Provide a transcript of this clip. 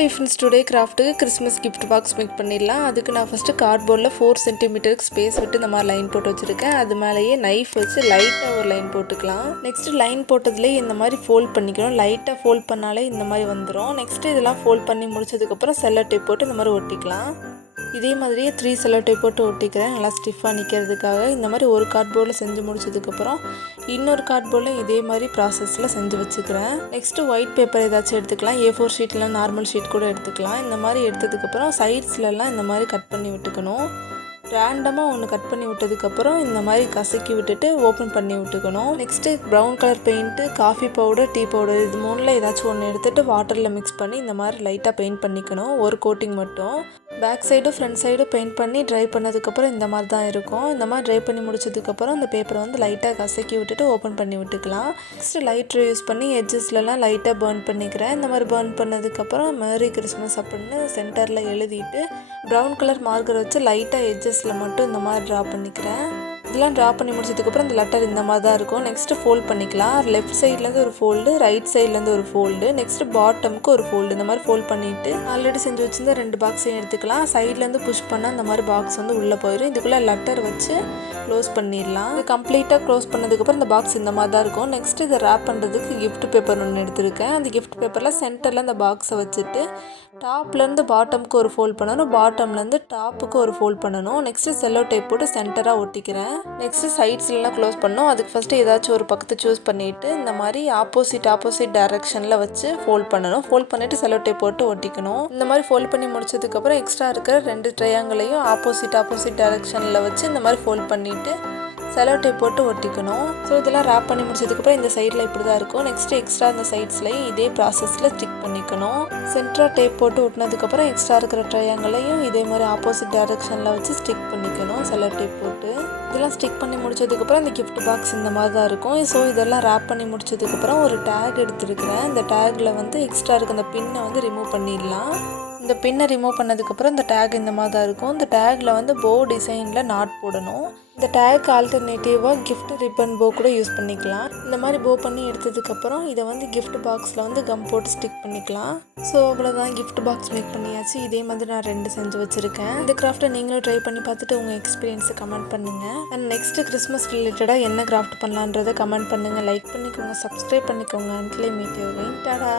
Hey friends, today craft Christmas gift box make பண்ணிடலாம். அதுக்கு நான் ஃபர்ஸ்ட் கார்ட்போர்ட்ல 4 cm ஸ்பேஸ் விட்டு இந்த மாதிரி லைன் போட்டு வச்சிருக்கேன். அது மேலயே நைஃப் வச்சு லைட்டா ஒரு லைன் போட்டுக்கலாம். நெக்ஸ்ட் லைன் போட்டதுலயே இந்த மாதிரி ஃபோல்ட் பண்ணிக்கணும். லைட்டா ஃபோல்ட் பண்ணாலே இந்த மாதிரி வந்துரும். நெக்ஸ்ட் இதெல்லாம் ஃபோல்ட் பண்ணி முடிச்சதுக்கு அப்புறம் செல்லோ டேப் போட்டு இந்த மாதிரி ஒட்டிக்கலாம். இதே மாதிரியே 3 செல்லோ டேப் போட்டு ஒட்டிக்கிறேன் நல்லா ஸ்டிஃபாக நிற்கிறதுக்காக. இந்த மாதிரி ஒரு கார்ட்போர்டில் செஞ்சு முடிச்சதுக்கப்புறம் இன்னொரு கார்ட்போர்டில் இதே மாதிரி ப்ராசஸில் செஞ்சு வச்சுக்கிறேன். நெக்ஸ்ட்டு ஒயிட் பேப்பர் ஏதாச்சும் எடுத்துக்கலாம். A4 ஷீட்லாம் நார்மல் ஷீட் கூட எடுத்துக்கலாம். இந்த மாதிரி எடுத்ததுக்கப்புறம் சைட்ஸ்லலாம் இந்த மாதிரி கட் பண்ணி விட்டுக்கணும். ரேண்டமாக ஒன்று கட் பண்ணி விட்டதுக்கப்புறம் இந்த மாதிரி கசக்கி விட்டுட்டு ஓப்பன் பண்ணி விட்டுக்கணும். Next brown colour paint, coffee powder, tea powder இது மூணில் ஏதாச்சும் ஒன்று எடுத்துகிட்டு வாட்டரில் மிக்ஸ் பண்ணி இந்த மாதிரி லைட்டாக பெயிண்ட் பண்ணிக்கணும். ஒரு கோட்டிங் மட்டும். பேக் சைடும் ஃப்ரண்ட் சைடும் பெயிண்ட் பண்ணி ட்ரை பண்ணதுக்கப்புறம் இந்த மாதிரி தான் இருக்கும். இந்த மாதிரி ட்ரை பண்ணி முடிச்சதுக்கப்புறம் அந்த பேப்பரை வந்து லைட்டாக கசக்கி விட்டுட்டு ஓப்பன் பண்ணி விட்டுக்கலாம். நெக்ஸ்ட்டு லைட்டர் யூஸ் பண்ணி எட்ஜஸ்லலாம் லைட்டாக பர்ன் பண்ணிக்கிறேன். இந்த மாதிரி பர்ன் பண்ணதுக்கப்புறம் மேரி கிறிஸ்மஸ் அப்படின்னு சென்டரில் எழுதிட்டு ப்ரௌன் கலர் மார்க்கர் வச்சு லைட்டாக எட்ஜஸில் மட்டும் இந்த மாதிரி ட்ரா பண்ணிக்கிறேன். இதெல்லாம் ட்ரா பண்ணி முடிச்சதுக்கப்புறம் இந்த லெட்டர் இந்த மாதிரி தான் இருக்கும். நெக்ஸ்ட்டு ஃபோல்ட் பண்ணிக்கலாம். லெஃப்ட் சைட்லேருந்து ஒரு ஃபோல்டு, ரைட் சைட்லேருந்து ஒரு ஃபோல்டு, நெக்ஸ்ட்டு பாட்டமுக்கு ஒரு ஃபோல்டு. இந்த மாதிரி ஃபோல்ட் பண்ணிவிட்டு ஆல்ரெடி செஞ்சு வச்சுருந்தா 2 பாக்ஸையும் எடுத்துக்கலாம். சைட்லேருந்து புஷ் பண்ணால் இந்த மாதிரி பாக்ஸ் வந்து உள்ளே போயிடும். இதுக்குள்ளே லெட்டர் வச்சு க்ளோஸ் பண்ணிடலாம். இது கம்ப்ளீட்டாக க்ளோஸ் பண்ணதுக்கப்புறம் இந்த பாக்ஸ் இந்த மாதிரி தான் இருக்கும். நெக்ஸ்ட்டு இதை ரேப் பண்ணுறதுக்கு கிஃப்ட் பேப்பர் ஒன்று எடுத்திருக்கேன். அந்த கிஃப்ட் பேப்பரில் சென்டரில் அந்த பாக்ஸை வச்சுட்டு டாப்லேருந்து பாட்டமுக்கு ஒரு ஃபோல்ட் பண்ணணும், பாட்டம்லேருந்து டாப்புக்கு ஒரு ஃபோல்ட் பண்ணணும். நெக்ஸ்ட்டு செல்லோ டேப் போட்டு சென்டராக ஒட்டிக்கிறேன். நெக்ஸ்ட்டு சைட்ஸ்லாம் க்ளோஸ் பண்ணணும். அதுக்கு ஃபஸ்ட்டு ஏதாச்சும் ஒரு பக்கத்தை சூஸ் பண்ணிவிட்டு இந்த மாதிரி ஆப்போசிட் டைரெக்ஷனில் வச்சு ஃபோல்ட் பண்ணணும். ஃபோல்ட் பண்ணிவிட்டு செல்லோ டேப் போட்டு ஒட்டிக்கணும். இந்த மாதிரி ஃபோல்ட் பண்ணி முடிச்சதுக்கப்புறம் எக்ஸ்ட்ரா இருக்கிற 2 ட்ரையாங்கிளையும் ஆப்போசிட் டைரெக்ஷனில் வச்சு இந்த மாதிரி ஃபோல்ட் பண்ணிவிட்டு செல்லோ டேப் போட்டு ஒட்டிக்கணும். ஸோ இதெல்லாம் ரேப் பண்ணி முடிச்சதுக்கப்புறம் இந்த சைடில் இப்படி தான் இருக்கும். நெக்ஸ்ட்டு எக்ஸ்ட்ரா இந்த சைட்ஸ்லையும் இதே ப்ராசஸில் ஸ்டிக் பண்ணிக்கணும். சென்டராக டேப் போட்டு ஒட்டினதுக்கப்புறம் எக்ஸ்ட்ரா இருக்கிற ட்ரையாங்களையும் இதே மாதிரி ஆப்போசிட் டைரெக்ஷனில் வச்சு ஸ்டிக் பண்ணிக்கணும் செல்லோ டேப் போட்டு. இதெல்லாம் ஸ்டிக் பண்ணி முடிச்சதுக்கப்புறம் இந்த கிஃப்ட் பாக்ஸ் இந்த மாதிரி தான் இருக்கும். ஸோ இதெல்லாம் ரேப் பண்ணி முடிச்சதுக்கப்புறம் ஒரு டேக் எடுத்துருக்கிறேன். இந்த டேக்கில் வந்து எக்ஸ்ட்ரா இருக்க அந்த பின்னை வந்து ரிமூவ் பண்ணிடலாம். இந்த பின்னை ரிமூவ் பண்ணதுக்கப்புறம் இந்த டேக் இந்த மாதிரி தான் இருக்கும். இந்த டேக்கில் வந்து போ டிசைனில் நாட் போடணும். இந்த டேக் ஆல்டர்னேட்டிவாக கிஃப்ட் ரிப்பன் போ கூட யூஸ் பண்ணிக்கலாம். இந்த மாதிரி போ பண்ணி எடுத்ததுக்கப்புறம் இதை வந்து கிஃப்ட் பாக்ஸில் வந்து கம் போட்டு ஸ்டிக் பண்ணிக்கலாம். ஸோ அவ்வளோதான், கிஃப்ட் பாக்ஸ் மேக் பண்ணியாச்சு. இதே மாதிரி நான் 2 செஞ்சு வச்சுருக்கேன். இந்த கிராஃப்ட்டை நீங்களும் ட்ரை பண்ணி பார்த்துட்டு உங்கள் எக்ஸ்பீரியன்ஸை கமெண்ட் பண்ணுங்கள். அண்ட் நெக்ஸ்ட்டு கிறிஸ்மஸ் ரிலேட்டடாக என்ன கிராஃப்ட் பண்ணலான்றதை கமெண்ட் பண்ணுங்கள். லைக் பண்ணிக்கோங்க, சப்ஸ்கிரைப் பண்ணிக்கோங்க. Until meet you again. Tata.